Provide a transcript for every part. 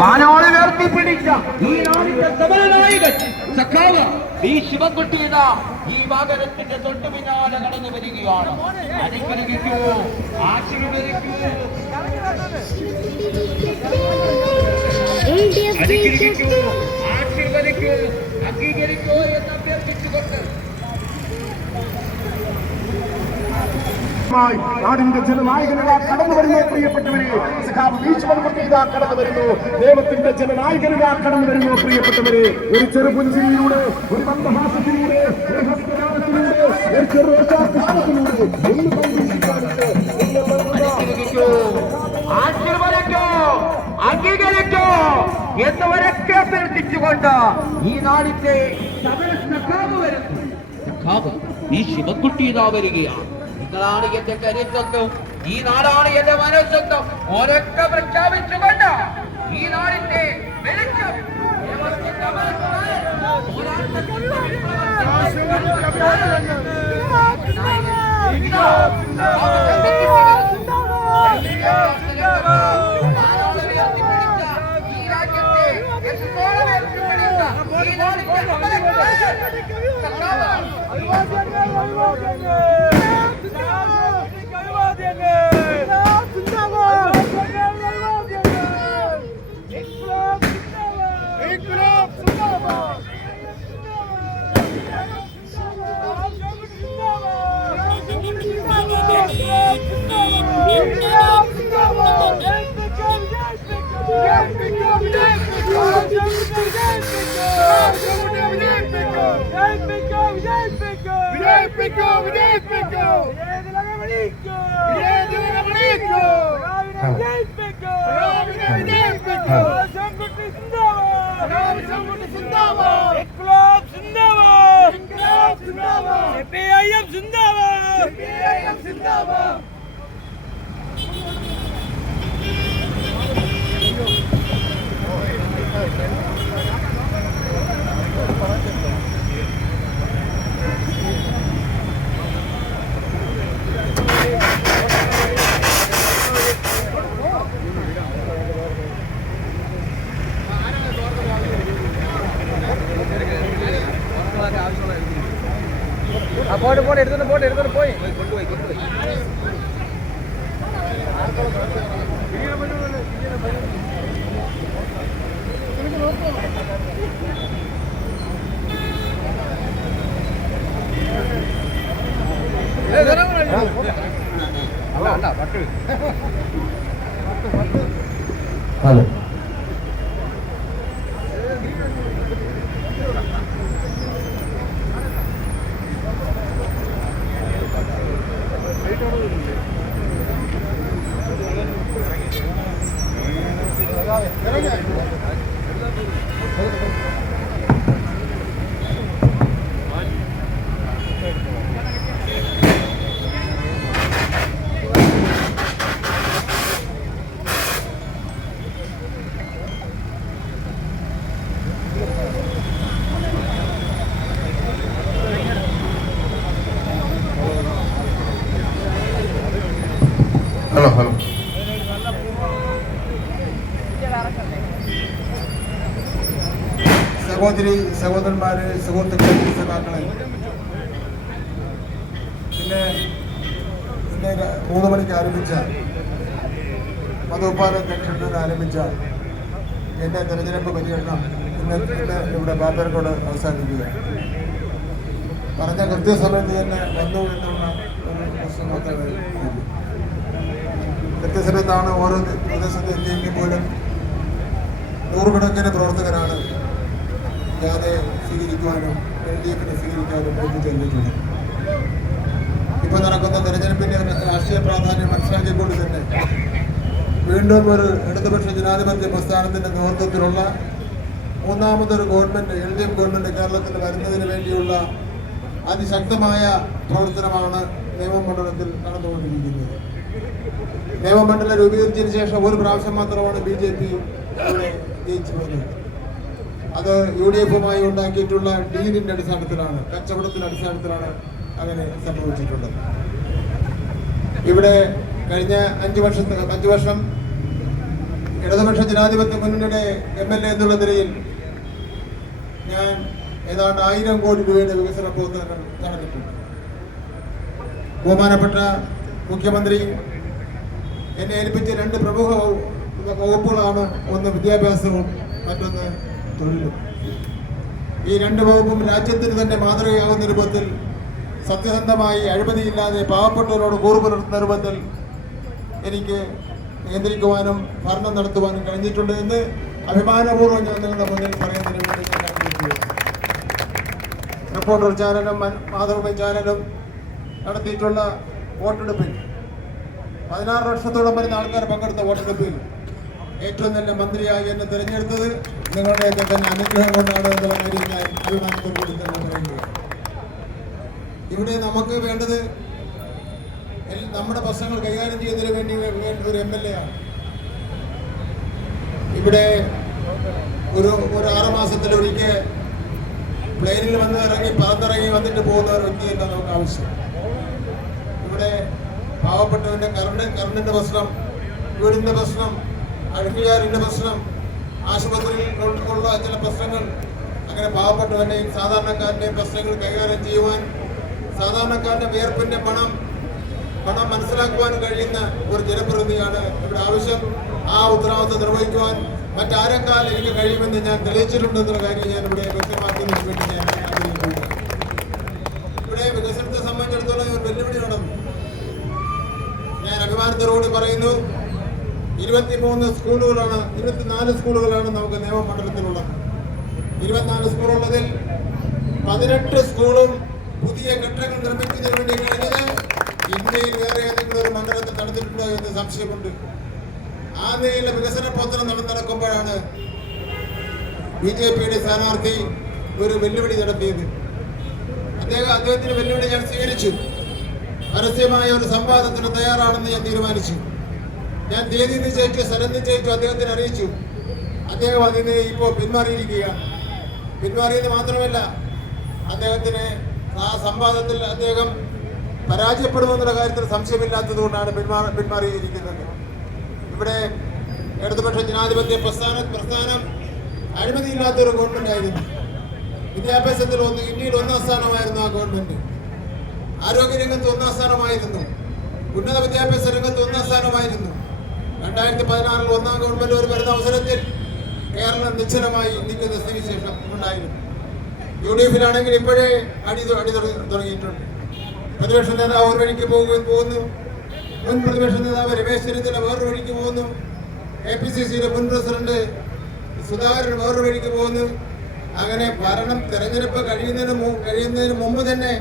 മാനോളെ ഉയർത്തിപ്പിടിച്ച ഈ നാടിന്റെ സമരനായകൻ സഖാവ് ഈ ശിവൻകുട്ടിയത ഈ വാഹനത്തിന്റെ തൊട്ടു പിന്നാലെ കടന്നു വരികയാണ്. അനുഗ്രഹിക്കൂ, ആശീർവദിക്കൂ, അനുഗ്രഹിക്കൂ, ആശീർവദിക്കൂ, അംഗീകരിക്കൂ എന്ന് അഭ്യർത്ഥിച്ചുകൊണ്ട് നാടിന്റെ ജനനായകനാ കടന്നു വരുന്നു. പ്രിയപ്പെട്ടവരെ, സഖാവ് ശിവൻകുട്ടിയതാ കടന്നു വരുന്നു. ദൈവത്തിന്റെ ജനനായകനാ കടന്നു വരുന്നു. പ്രിയപ്പെട്ടവരെ, ഒരു ചെറുപുഞ്ചിരിയിലൂടെ, ഒരു മന്ദഹാസത്തിലൂടെ, ഒരു ഹസ്തദാനത്തിലൂടെ, ഒരു ചെറുപുഞ്ചിരിയിലൂടെ ആശീർവദിക്കോ, അംഗീകരിക്കോ എന്നവരൊക്കെ അഭ്യർത്ഥിച്ചുകൊണ്ട് ഈ നാടിന്റെ സഖാവ് വരുന്നു. സഖാവ് ഈ ശിവൻകുട്ടി ഇതാ വരികയാണ്. നിങ്ങളാണ് എന്റെ കരുത്വം, ഈ നാടാണ് എന്റെ മനസ്സത്വം. ഒരൊക്കെ പ്രഖ്യാപിച്ചുകൊണ്ട് ഈ നാടിന്റെ വെളിച്ചം എടുത്തോണ്ട് പോയി ഹലോ സഹോദരി സഹോദരന്മാരെ, സുഹൃത്തുക്കളെ, സഖാക്കളെ, ഇന്ന് 3 മണിക്ക് ആരംഭിച്ച മതോപാല ജംഗ്ഷനിൽ ആരംഭിച്ച എൻ്റെ തെരഞ്ഞെടുപ്പ് പര്യടനം ഇന്ന് ഇവിടെ ബാപ്പരക്കോട് അവസാനിക്കുക. പറഞ്ഞ കൃത്യസമയത്ത് തന്നെ വന്നു എന്നുള്ള ഒരു പ്രശ്നം മാത്രമേ ഉള്ളൂ. കൃത്യസമയത്താണ് ഓരോ പ്രദേശത്ത് എത്തിയെങ്കിൽ പോലും നൂറുകണക്കിന് പ്രവർത്തകരാണ് ജാഥ സ്വീകരിക്കുവാനും LDFിനെ സ്വീകരിക്കാനും എത്തിച്ചേർന്നിട്ടുണ്ട്. ഇപ്പോൾ നടക്കുന്ന തെരഞ്ഞെടുപ്പിൻ്റെ രാഷ്ട്രീയ പ്രാധാന്യം മനസ്സിലാക്കിക്കൊണ്ട് തന്നെ വീണ്ടും ഒരു ഇടതുപക്ഷ ജനാധിപത്യ പ്രസ്ഥാനത്തിൻ്റെ നേതൃത്വത്തിലുള്ള മൂന്നാമതൊരു ഗവൺമെൻറ്, LDF ഗവൺമെൻറ് കേരളത്തിൽ വരുന്നതിന് വേണ്ടിയുള്ള അതിശക്തമായ പ്രവർത്തനമാണ് നിയമമണ്ഡലത്തിൽ നടന്നുകൊണ്ടിരിക്കുന്നത്. നിയമമണ്ഡലം രൂപീകരിച്ചതിന് ശേഷം ഒരു പ്രാവശ്യം മാത്രമാണ് BJP ജയിച്ചു വന്നത്. അത് UDFുമായി ഉണ്ടാക്കിയിട്ടുള്ള ഡീലിൻ്റെ അടിസ്ഥാനത്തിലാണ്, കച്ചവടത്തിൻ്റെ അടിസ്ഥാനത്തിലാണ് അങ്ങനെ സംഭവിച്ചിട്ടുള്ളത്. ഇവിടെ കഴിഞ്ഞ 5 വർഷം ഇടതുപക്ഷ ജനാധിപത്യ മുന്നണിയുടെ MLA എന്നുള്ള നിലയിൽ ഞാൻ ഏതാണ്ട് 1000 കോടി രൂപയുടെ വികസന പ്രവർത്തനങ്ങൾ നടന്നിട്ടുണ്ട്. ബഹുമാനപ്പെട്ട മുഖ്യമന്ത്രി എന്നെ ഏൽപ്പിച്ച 2 പ്രമുഖ വകുപ്പുകളാണ്, ഒന്ന് വിദ്യാഭ്യാസവും മറ്റൊന്ന് തൊഴിലും. ഈ 2 വകുപ്പും രാജ്യത്തിന് തന്നെ മാതൃകയാകുന്ന രൂപത്തിൽ സത്യസന്ധമായി അഴിമതിയില്ലാതെ പാവപ്പെട്ടവരോട് കൂറുപുലർത്തുന്ന രൂപത്തിൽ എനിക്ക് നിയന്ത്രിക്കുവാനും ഭരണം നടത്തുവാനും കഴിഞ്ഞിട്ടുണ്ട് എന്ന് അഭിമാനപൂർവ്വം ഞാൻ നിങ്ങളുടെ മുന്നിൽ പറയുന്നതിന് വേണ്ടി ഞാൻ ആഗ്രഹിക്കുന്നു. റിപ്പോർട്ടർ ചാനലും മാതൃഭൂമി ചാനലും നടത്തിയിട്ടുള്ള വോട്ടെടുപ്പിൽ 16 ലക്ഷത്തോളം വരുന്ന ആൾക്കാർ പങ്കെടുത്ത വോട്ടെടുപ്പിൽ ഏറ്റവും നല്ല മന്ത്രിയായി എന്നെ തിരഞ്ഞെടുത്തത് നിങ്ങളുടെയൊക്കെ തന്നെ അനുഗ്രഹം കൊണ്ടാണ് എന്നുള്ള കാര്യം ഞാൻ അഭിമാനത്തോടുകൂടി തന്നെ പറയുന്നത്. ഇവിടെ നമുക്ക് വേണ്ടത് നമ്മുടെ പ്രശ്നങ്ങൾ കൈകാര്യം ചെയ്യുന്നതിന് വേണ്ടി വേണ്ട ഒരു MLA ആണ്. ഇവിടെ ഒരു 6 മാസത്തിലൊരിക്കൽ പ്ലെയിനിൽ വന്ന് ഇറങ്ങി പറന്നിറങ്ങി വന്നിട്ട് പോകുന്ന ഒരു വ്യക്തിയല്ല നമുക്ക് ആവശ്യം. ഇവിടെ പാവപ്പെട്ടവന്റെ കറണ്ടിന്റെ പ്രശ്നം, വീടിന്റെ പ്രശ്നം, അഴുക്കുചാലിന്റെ പ്രശ്നം, ആശുപത്രിയിലുള്ള ചില പ്രശ്നങ്ങൾ, അങ്ങനെ പാവപ്പെട്ടവന്റെയും സാധാരണക്കാരന്റെയും പ്രശ്നങ്ങൾ കൈകാര്യം ചെയ്യുവാൻ, സാധാരണക്കാരന്റെ വിയർപ്പിന്റെ പണം മനസ്സിലാക്കുവാൻ കഴിയുന്ന ഒരു ജനപ്രതിനിധിയാണ് ഇവിടെ ആവശ്യം. ആ ഉത്തരവാദിത്വം നിർവഹിക്കുവാൻ മറ്റാരെക്കാൾ എനിക്ക് കഴിയുമെന്ന് ഞാൻ തെളിയിച്ചിട്ടുണ്ടെന്നുള്ള കാര്യം ഞാൻ ഇവിടെ വ്യക്തമാക്കുന്നതിന് വേണ്ടി ഞാൻ ആഗ്രഹിക്കുന്നു. ഇവിടെ വികസനത്തെ സംബന്ധിച്ചിടത്തോളം ഒരു വെല്ലുവിളി നടന്നു. ഞാൻ അഭിമാനത്തോടുകൂടി പറയുന്നു, 24 സ്കൂളുകളാണ് നമുക്ക് നിയമമണ്ഡലത്തിലുള്ളത്. 24 സ്കൂളുള്ളതിൽ 18 സ്കൂളും പുതിയ കെട്ടിടങ്ങൾ നിർമ്മിക്കുന്നതിന് വേണ്ടി കഴിഞ്ഞത് ഇന്ത്യയിൽ വേറെ ഏതെങ്കിലും ഒരു മണ്ഡലത്തിൽ നടന്നിട്ടുണ്ടോ എന്ന് സംശയമുണ്ട്. ആ നിലയിലെ വികസന പ്രവർത്തനം നടക്കുമ്പോഴാണ് BJPയുടെ സ്ഥാനാർത്ഥി ഒരു വെല്ലുവിളി നടത്തിയത്. അദ്ദേഹത്തിന് വെല്ലുവിളി ഞാൻ സ്വീകരിച്ചു. പരസ്യമായ ഒരു സംവാദത്തിന് തയ്യാറാണെന്ന് ഞാൻ തീരുമാനിച്ചു. ഞാൻ തീയതി നിശ്ചയിച്ചു, സ്ഥലം നിശ്ചയിച്ചു, അദ്ദേഹത്തിന് അറിയിച്ചു. അദ്ദേഹം അതിന് ഇപ്പോൾ പിന്മാറിയിരിക്കുകയാണ്. പിന്മാറിയത് മാത്രമല്ല, അദ്ദേഹത്തിന് ആ സംവാദത്തിൽ അദ്ദേഹം പരാജയപ്പെടുമെന്നുള്ള കാര്യത്തിൽ സംശയമില്ലാത്തത് കൊണ്ടാണ് പിന്മാറിയിരിക്കുന്നത്. ഇവിടെ ഇടതുപക്ഷ ജനാധിപത്യ പ്രസ്ഥാനം അഴിമതിയില്ലാത്തൊരു ഗവൺമെന്റ് ആയിരുന്നു. വിദ്യാഭ്യാസത്തിൽ ഇന്ത്യയിൽ 1ാം സ്ഥാനമായിരുന്നു ആ ഗവൺമെന്റ്. ആരോഗ്യരംഗത്ത് 1ാം സ്ഥാനമായിരുന്നു. ഉന്നത വിദ്യാഭ്യാസ രംഗത്ത് 1ാം സ്ഥാനമായിരുന്നു. 2016 1ാം ഗവൺമെന്റ് വരുന്ന അവസരത്തിൽ കേരളം നിശ്ചലമായി നിൽക്കുന്ന സ്ഥിതിവിശേഷം ഉണ്ടായിരുന്നു. UDFിലാണെങ്കിൽ ഇപ്പോഴേ അടി തുടങ്ങിയിട്ടുണ്ട്. പ്രതിപക്ഷ നേതാവ് ഒരു വഴിക്ക് പോകുന്നു. മുൻ പ്രതിപക്ഷ നേതാവ് രമേശ് ചെന്നിത്തല വേറൊരു വഴിക്ക് പോകുന്നു. APCCയുടെ മുൻ പ്രസിഡന്റ് സുധാകരൻ വേറൊരു വഴിക്ക് പോകുന്നു. അങ്ങനെ തെരഞ്ഞെടുപ്പ് കഴിയുന്നതിന് മുമ്പ് തന്നെ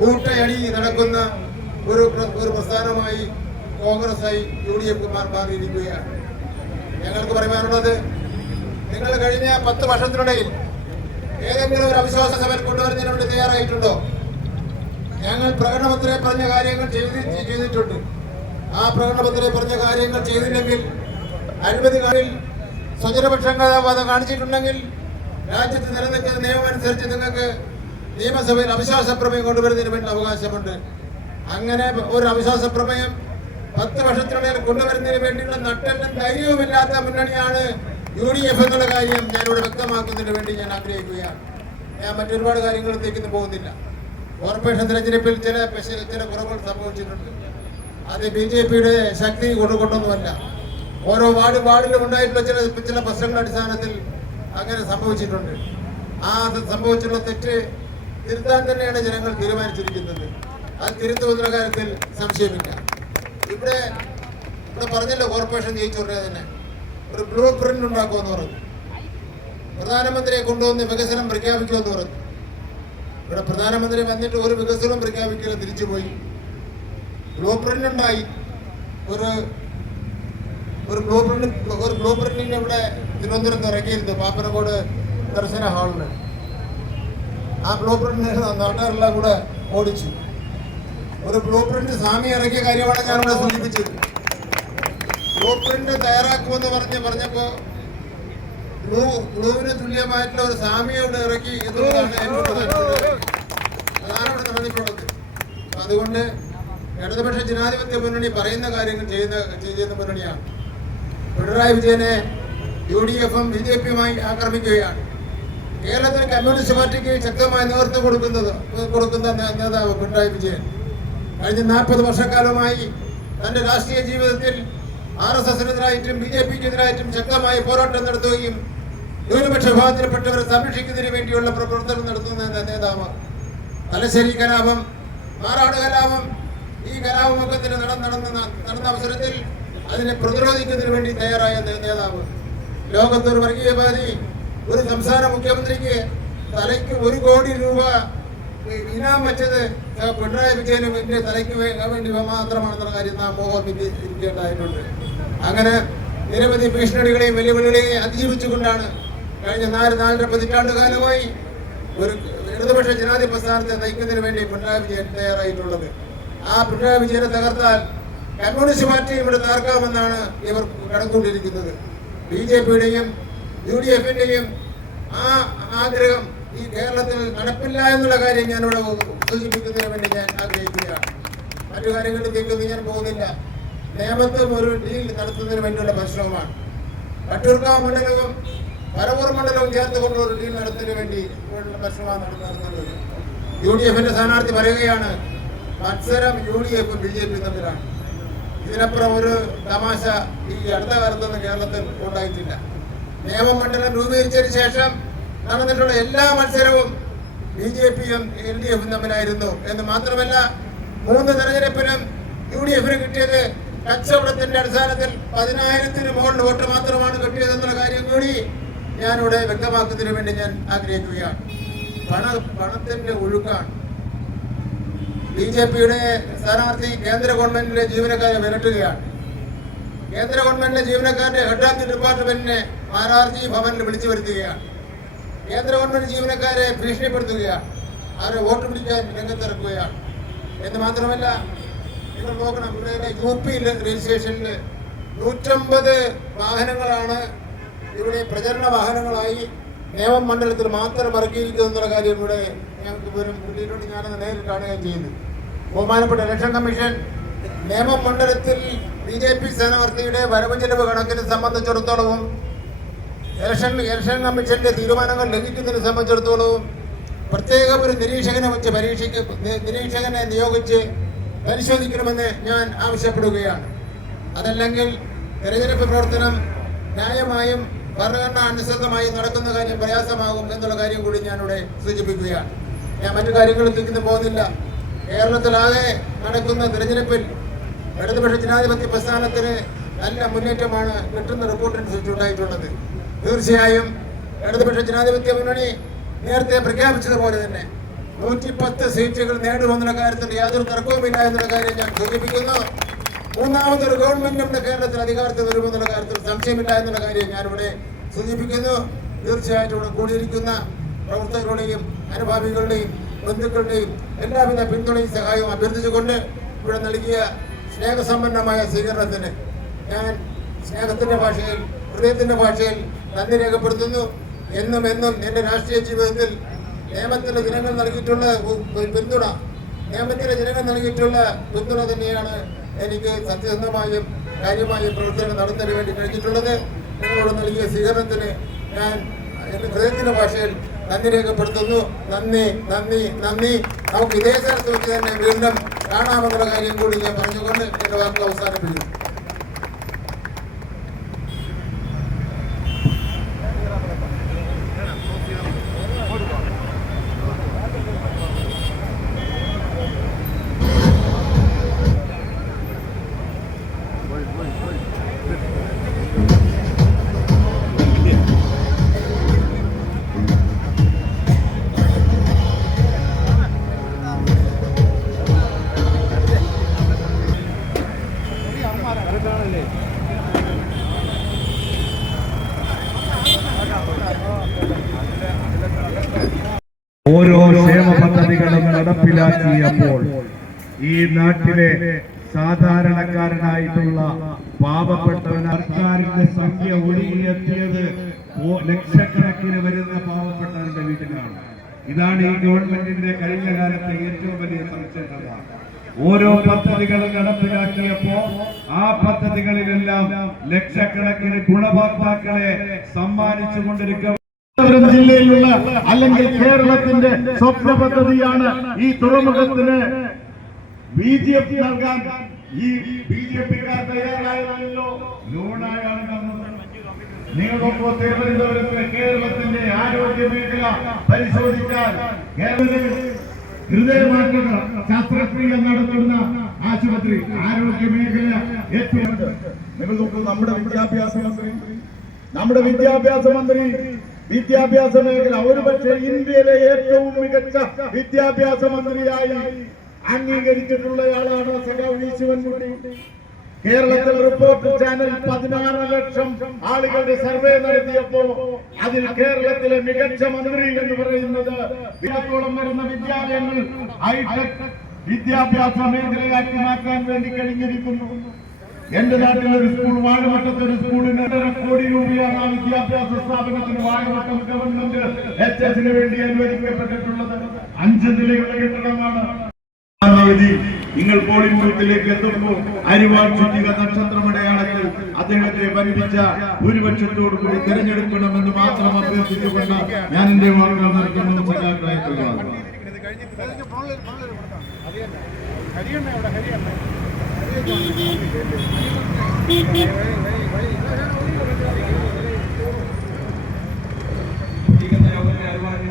കൂട്ടയടി നടക്കുന്ന ഒരു പ്രസ്ഥാനമായി കോൺഗ്രസായി UDF മാറിയിരിക്കുകയാണ്. ഞങ്ങൾക്ക് പറയാനുള്ളത്, നിങ്ങൾ കഴിഞ്ഞ 10 വർഷത്തിനിടയിൽ ഏതെങ്കിലും ഒരു അവിശ്വാസ സമരം കൊണ്ടുവരുന്നതിന് വേണ്ടി തയ്യാറായിട്ടുണ്ടോ? ഞങ്ങൾ പ്രകടനപത്രികയിൽ പറഞ്ഞ കാര്യങ്ങൾ ചെയ്തിട്ടുണ്ട്. ആ പ്രകടനപത്രികയിൽ പറഞ്ഞ കാര്യങ്ങൾ ചെയ്തില്ലെങ്കിൽ, അഴിമതികളിൽ സ്വജനപക്ഷപാതം കാണിച്ചിട്ടുണ്ടെങ്കിൽ, രാജ്യത്ത് നിലനിൽക്കുന്ന നിയമമനുസരിച്ച് നിങ്ങൾക്ക് നിയമസഭയിൽ അവിശ്വാസ പ്രമേയം കൊണ്ടുവരുന്നതിന് വേണ്ടി അവകാശമുണ്ട്. അങ്ങനെ ഒരു അവിശ്വാസ പ്രമേയം 10 വർഷത്തിനിടയിൽ കൊണ്ടുവരുന്നതിന് വേണ്ടിയുള്ള നട്ടെല്ലും ധൈര്യവുമില്ലാത്ത മുന്നണിയാണ് UDF എന്നുള്ള കാര്യം ഞാനിവിടെ വ്യക്തമാക്കുന്നതിന് വേണ്ടി ഞാൻ ആഗ്രഹിക്കുകയാണ്. ഞാൻ മറ്റൊരുപാട് കാര്യങ്ങളിലേക്കൊന്നും പോകുന്നില്ല. കോർപ്പറേഷൻ തെരഞ്ഞെടുപ്പിൽ ചില കുറവുകൾ സംഭവിച്ചിട്ടുണ്ട്. അത് BJPയുടെ ശക്തി കൊണ്ടൊന്നുമല്ല. ഓരോ വാർഡിലും ഉണ്ടായിട്ടുള്ള ചില പ്രശ്നങ്ങളുടെ അടിസ്ഥാനത്തിൽ അങ്ങനെ സംഭവിച്ചിട്ടുണ്ട്. ആ സംഭവിച്ചുള്ള തെറ്റ് തിരുത്താൻ തന്നെയാണ് ജനങ്ങൾ തീരുമാനിച്ചിരിക്കുന്നത്. അത് തിരുത്തുമെന്ന കാര്യത്തിൽ സംശയമില്ല. ഇവിടെ പറഞ്ഞല്ലോ, കോർപ്പറേഷൻ ജയിച്ചുടനെ തന്നെ ഒരു ബ്ലൂ പ്രിന്റ് ഉണ്ടാക്കുമെന്ന് പറഞ്ഞു. പ്രധാനമന്ത്രിയെ കൊണ്ടുവന്ന് വികസനം പ്രഖ്യാപിക്കുമെന്ന് പറഞ്ഞു. ഇവിടെ പ്രധാനമന്ത്രി വന്നിട്ട് ഒരു വികസനവും പ്രഖ്യാപിക്കുക, തിരിച്ചുപോയി. ബ്ലൂ പ്രിന്റ് ഉണ്ടായി. ഒരു ബ്ലൂ പ്രിന്റിന് ഇവിടെ തിരുവനന്തപുരത്ത് ഇറക്കിയിരുന്നു, പാപ്പനക്കോട് ദർശന ഹാളില്. ആ ബ്ലൂ പ്രിന്റ് നാട്ടുകാരെല്ലാം കൂടെ ഓടിച്ചു. ഒരു ബ്ലൂ പ്രിന്റ് സ്വാമി ഇറക്കിയ കാര്യമാണ് ഞാൻ ഇവിടെ സൂചിപ്പിച്ചത്. ബ്ലൂ പ്രിന്റ് തയ്യാറാക്കുമെന്ന് പറഞ്ഞപ്പോ ബ്ലൂവിന് തുല്യമായിട്ടുള്ള ഒരു സ്വാമിയോട് ഇറക്കി എന്നുള്ളതാണ് അതാണ് ഇവിടെ നടന്നിട്ടുള്ളത്. അതുകൊണ്ട് ഇടതുപക്ഷ ജനാധിപത്യ മുന്നണി പറയുന്ന കാര്യങ്ങൾ ചെയ്യുന്ന മുന്നണിയാണ്. പിണറായി വിജയനെ UDF-ഉം BJP-യുമായി ആക്രമിക്കുകയാണ്. കേരളത്തിൽ കമ്മ്യൂണിസ്റ്റ് പാർട്ടിക്ക് ശക്തമായ നേതൃത്വം കൊടുക്കുന്ന നേതാവ് പിണറായി വിജയൻ കഴിഞ്ഞ 40 വർഷക്കാലമായി തന്റെ രാഷ്ട്രീയ ജീവിതത്തിൽ RSS-നെതിരായിട്ടും BJP-ക്കെതിരായിട്ടും ശക്തമായ പോരാട്ടം നടത്തുകയും ന്യൂനപക്ഷ വിഭാഗത്തിൽപ്പെട്ടവരെ സംരക്ഷിക്കുന്നതിന് വേണ്ടിയുള്ള പ്രവർത്തനം നടത്തുന്ന നേതാവ്. തലശ്ശേരി കലാപം, മാറാട് കലാപം, ഈ കലാപമൊക്കെ നടന്ന അവസരത്തിൽ അതിനെ പ്രതിരോധിക്കുന്നതിന് വേണ്ടി തയ്യാറായ നേതാവ്. ലോകത്തൊരു വർഗീയവാദി ഒരു സംസ്ഥാന മുഖ്യമന്ത്രിക്ക് തലയ്ക്ക് 1 കോടി രൂപ ഇനാം വെച്ചത് പിണറായി വിജയനും എന്റെ തലയ്ക്ക് വേണ്ടി മാത്രമാണെന്ന കാര്യം നാം ഓർമ്മിപ്പിക്കേണ്ടതായിട്ടുണ്ട്. അങ്ങനെ നിരവധി ഭീഷണികളെയും വെല്ലുവിളികളെയും അതിജീവിച്ചുകൊണ്ടാണ് കഴിഞ്ഞ 4.5 പതിറ്റാണ്ടുകാലമായി ഒരു ഇടതുപക്ഷ ജനാധിപത്യ പ്രസ്ഥാനത്തെ നയിക്കുന്നതിന് വേണ്ടി പിണറായി വിജയൻ തയ്യാറായിട്ടുള്ളത്. ആ പിണറായി വിജയനെ തകർത്താൽ കമ്മ്യൂണിസ്റ്റ് പാർട്ടി ഇവിടെ തകർക്കാമെന്നാണ് ഇവർ കണക്കുകൊണ്ടിരിക്കുന്നത്. BJP-യുടെയും UDF-ന്റെയും ആ ആഗ്രഹം ഈ കേരളത്തിൽ നടപ്പില്ല എന്നുള്ള കാര്യം ഞാനിവിടെ സൂചിപ്പിക്കുന്നതിന് വേണ്ടി ഞാൻ ആഗ്രഹിക്കുകയാണ്. മറ്റു കാര്യങ്ങളിലേക്ക് ഞാൻ പോകുന്നില്ല. നേമത്തും ഒരു ഡീൽ നടത്തുന്നതിന് വേണ്ടിയുള്ള പരിശ്രമമാണ്. വട്ടിയൂർക്കാവ് മണ്ഡലവും പരവൂർ മണ്ഡലവും ചേർത്തുകൊണ്ട് ഒരു ഡീൽ നടത്തുന്നതിന് വേണ്ടി പരിശ്രമമാണ് നടത്തുന്നത്. UDF-ന്റെ സ്ഥാനാർത്ഥി പറയുകയാണ് മത്സരം UDF-ഉം BJP-യും തമ്മിലാണ്. ഇതിനപ്പുറം ഒരു തമാശ ഈ അടുത്ത കാലത്തൊന്നും കേരളത്തിൽ ഉണ്ടായിട്ടില്ല. നിയമമണ്ഡലം രൂപീകരിച്ചതിന് ശേഷം നടന്നിട്ടുള്ള എല്ലാ മത്സരവും BJP-യും LDF-ഉം തമ്മിലായിരുന്നു എന്ന് മാത്രമല്ല 3 തെരഞ്ഞെടുപ്പിനും UDF-ന് കിട്ടിയത് കച്ചവടത്തിന്റെ അടിസ്ഥാനത്തിൽ 10,000-ന് മുകളിൽ വോട്ട് മാത്രമാണ് കിട്ടിയതെന്നുള്ള കാര്യം കൂടി ഞാനിവിടെ വ്യക്തമാക്കുന്നതിന് വേണ്ടി ഞാൻ ആഗ്രഹിക്കുകയാണ്. പണത്തിന്റെ ഒഴുക്കാണ്. BJP-യുടെ സ്ഥാനാർത്ഥി കേന്ദ്ര ഗവൺമെന്റിലെ ജീവനക്കാരെ വിരട്ടുകയാണ്. കേന്ദ്ര ഗവൺമെന്റിലെ ജീവനക്കാരുടെ ഹെഡ് ഓഫ് ദി ഡിപ്പാർട്ട്മെന്റിനെ മാരാർജി ഭവനിൽ വിളിച്ചു വരുത്തുകയാണ്. കേന്ദ്ര ഗവൺമെന്റ് ജീവനക്കാരെ ഭീഷണിപ്പെടുത്തുകയാണ്. അവരെ വോട്ട് പിടിക്കാൻ രംഗത്തിറക്കുകയാണ്. എന്ന് മാത്രമല്ല നിങ്ങൾ നോക്കണം, ഇവിടെ UP രജിസ്ട്രേഷനിൽ 150 വാഹനങ്ങളാണ് ഇവിടെ പ്രചരണ വാഹനങ്ങളായി നേമം മണ്ഡലത്തിൽ മാത്രം ഇറക്കിയിരിക്കുന്നു എന്നുള്ള കാര്യം ഇവിടെ ഞങ്ങൾക്ക് പോലും കിട്ടിയിട്ടുണ്ട്. ഞാനത് നേരിൽ കാണുകയും ചെയ്തു. ബഹുമാനപ്പെട്ട ഇലക്ഷൻ കമ്മീഷൻ നേമം മണ്ഡലത്തിൽ BJP സ്ഥാനാർത്ഥിയുടെ വരവ് ചെലവ് കണക്കിനെ സംബന്ധിച്ചിടത്തോളവും ഇലക്ഷൻ കമ്മീഷന്റെ തീരുമാനങ്ങൾ ലംഘിക്കുന്നതിനെ സംബന്ധിച്ചിടത്തോളവും പ്രത്യേക ഒരു നിരീക്ഷകനെ നിയോഗിച്ച് പരിശോധിക്കണമെന്ന് ഞാൻ ആവശ്യപ്പെടുകയാണ്. അതല്ലെങ്കിൽ തെരഞ്ഞെടുപ്പ് പ്രവർത്തനം ന്യായമായും ഭരണഘടനാ അനുസൃതമായി നടക്കുന്ന കാര്യം പ്രയാസമാകും എന്നുള്ള കാര്യം കൂടി ഞാനിവിടെ സൂചിപ്പിക്കുകയാണ്. ഞാൻ മറ്റു കാര്യങ്ങളിലേക്ക് പോകുന്നില്ല. കേരളത്തിലാകെ നടക്കുന്ന തെരഞ്ഞെടുപ്പിൽ ഇടതുപക്ഷ ജനാധിപത്യ പ്രസ്ഥാനത്തിന് നല്ല മുന്നേറ്റമാണ് കിട്ടുന്ന റിപ്പോർട്ടനുസരിച്ച് ഉണ്ടായിട്ടുള്ളത്. തീർച്ചയായും ഇടതുപക്ഷ ജനാധിപത്യ മുന്നണി നേരത്തെ പ്രഖ്യാപിച്ചതുപോലെ തന്നെ 110 സീറ്റുകൾ നേടുമെന്നുള്ള കാര്യത്തിൽ യാതൊരു തർക്കവുമില്ല എന്നുള്ള കാര്യം ഞാൻ സൂചിപ്പിക്കുന്നു. 3ാമതൊരു ഗവൺമെന്റ് നമ്മുടെ കേരളത്തിൽ അധികാരത്തിൽ വരുമെന്നുള്ള കാര്യത്തിൽ സംശയമില്ല എന്നുള്ള കാര്യം ഞാനിവിടെ സൂചിപ്പിക്കുന്നു. തീർച്ചയായിട്ടും ഇവിടെ കൂടിയിരിക്കുന്ന പ്രവർത്തകരുടെയും അനുഭാവികളുടെയും ബന്ധുക്കളുടെയും എല്ലാവിധ പിന്തുണയും സഹായവും അഭ്യർത്ഥിച്ചുകൊണ്ട് ഇവിടെ നൽകിയ സ്നേഹസമ്പന്നമായ സ്വീകരണത്തിന് ഞാൻ സ്നേഹത്തിന്റെ ഭാഷയിൽ, ഹൃദയത്തിന്റെ ഭാഷയിൽ നന്ദി രേഖപ്പെടുത്തുന്നു. എന്നും എൻ്റെ രാഷ്ട്രീയ ജീവിതത്തിൽ നിയമത്തിലെ ജനങ്ങൾ നൽകിയിട്ടുള്ള പിന്തുണ തന്നെയാണ് എനിക്ക് സത്യസന്ധമായും കാര്യമായും പ്രവർത്തനം നടത്തുന്നതിന് വേണ്ടി കഴിഞ്ഞിട്ടുള്ളത്. നിങ്ങളോട് നൽകിയ സ്വീകരണത്തിന് ഞാൻ എൻ്റെ ഹൃദയത്തിന്റെ ഭാഷയിൽ നന്ദി രേഖപ്പെടുത്തുന്നു. നന്ദി. നമുക്ക് ഇതേ സ്ഥലത്ത് വെച്ച് തന്നെ വീണ്ടും കാണാമെന്നുള്ള കാര്യം കൂടി ഞാൻ പറഞ്ഞുകൊണ്ട് എൻ്റെ വാക്കുകൾ അവസാനിപ്പിക്കുന്നു. ഓരോ ക്ഷേമ പദ്ധതികളും നടപ്പിലാക്കിയപ്പോൾ ഈ നാട്ടിലെ സാധാരണക്കാരനായിട്ടുള്ള പാവപ്പെട്ടവൻ സർക്കാരിന്റെ സംഖ്യ ഒഴുകിയെത്തിയത് ലക്ഷക്കണക്കിന് വരുന്ന പാവപ്പെട്ടവരുടെ വീട്ടിലാണ്. ഇതാണ് ഈ ഗവൺമെന്റിന്റെ കഴിഞ്ഞ കാലത്തെ ഏറ്റവും വലിയ സവിശേഷത. ഓരോ പദ്ധതികൾ നടപ്പിലാക്കിയപ്പോ ആ പദ്ധതികളിലെല്ലാം ലക്ഷക്കണക്കിന് ഗുണഭോക്താക്കളെ സമ്മാനിച്ചു കൊണ്ടിരിക്കുക ജില്ലയിലുള്ള അല്ലെങ്കിൽ കേരളത്തിന്റെ സ്വപ്ന പദ്ധതിയാണ് ഈ തുറമുഖത്തിന് BJP നൽകാൻ ഈ BJP-ക്കാർ തയ്യാറായല്ലോ. ലോണായാണ് നിങ്ങളൊക്കെ തിരുവനന്തപുരത്ത് കേരളത്തിന്റെ ആരോഗ്യ മേഖല പരിശോധിച്ചാൽ ഹൃദയമാറ്റക ശസ്ത്രക്രിയ നടത്തുന്ന ആശുപത്രി ആരോഗ്യ മേഖല ഏറ്റവും നിങ്ങൾ നോക്കൂ. നമ്മുടെ വിദ്യാഭ്യാസ മന്ത്രി വിദ്യാഭ്യാസ മേഖല ഒരുപക്ഷെ ഇന്ത്യയിലെ ഏറ്റവും മികച്ച വിദ്യാഭ്യാസ മന്ത്രിയായി അംഗീകരിച്ചിട്ടുള്ളയാളാണ് സഖാവ് ശിവൻകുട്ടി. കേരളത്തിൽ റിപ്പോർട്ട് ചാനൽ 16 ലക്ഷം ആളുകളുടെ സർവേ നടത്തിയപ്പോ അതിൽ കേരളത്തിലെ മികച്ച മന്ത്രി എന്ന് പറയുന്നത് വിലത്തോളം വരുന്ന വിദ്യാലയങ്ങൾ ഹൈടെക് വിദ്യാഭ്യാസ മേഖലയാക്കി മാറ്റാൻ വേണ്ടി കഴിഞ്ഞിരിക്കുന്നു. എന്റെ നാട്ടിൽ ഒരു സ്കൂൾ, വാഴവട്ടത്തെ ഒരു സ്കൂളിന് 1.5 കോടി രൂപയാണ് ആ വിദ്യാഭ്യാസ സ്ഥാപനത്തിന് വാഴവട്ടം ഗവൺമെന്റ് HS-ന് വേണ്ടി അനുവദിക്കപ്പെട്ടിട്ടുള്ളത്. 5 നിലയുള്ള കെട്ടിടമാണ്. നിങ്ങൾ പോളിംഗ് ബൂത്തിലേക്ക് എത്തുമ്പോൾ അരിവാൾ ചുറ്റിക നക്ഷത്രമടയാളത്തിൽ അദ്ദേഹത്തെ വൻപിച്ച ഭൂരിപക്ഷത്തോടുകൂടി തിരഞ്ഞെടുക്കണമെന്ന് മാത്രം അഭ്യർത്ഥിച്ചുകൊണ്ട് ഞാൻ എന്റെ വാക്കുകൾ നിർത്തുന്നു.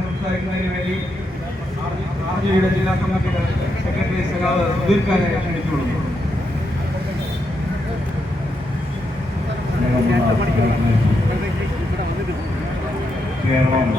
സംസാരിക്കുന്നതിന് വേണ്ടി RJD ജില്ലാ കമ്മിറ്റിയുടെ സെക്രട്ടറി സഖാവ് സുധീർക്കാരെ ക്ഷണിച്ചുകൊള്ളുന്നു. കേരളം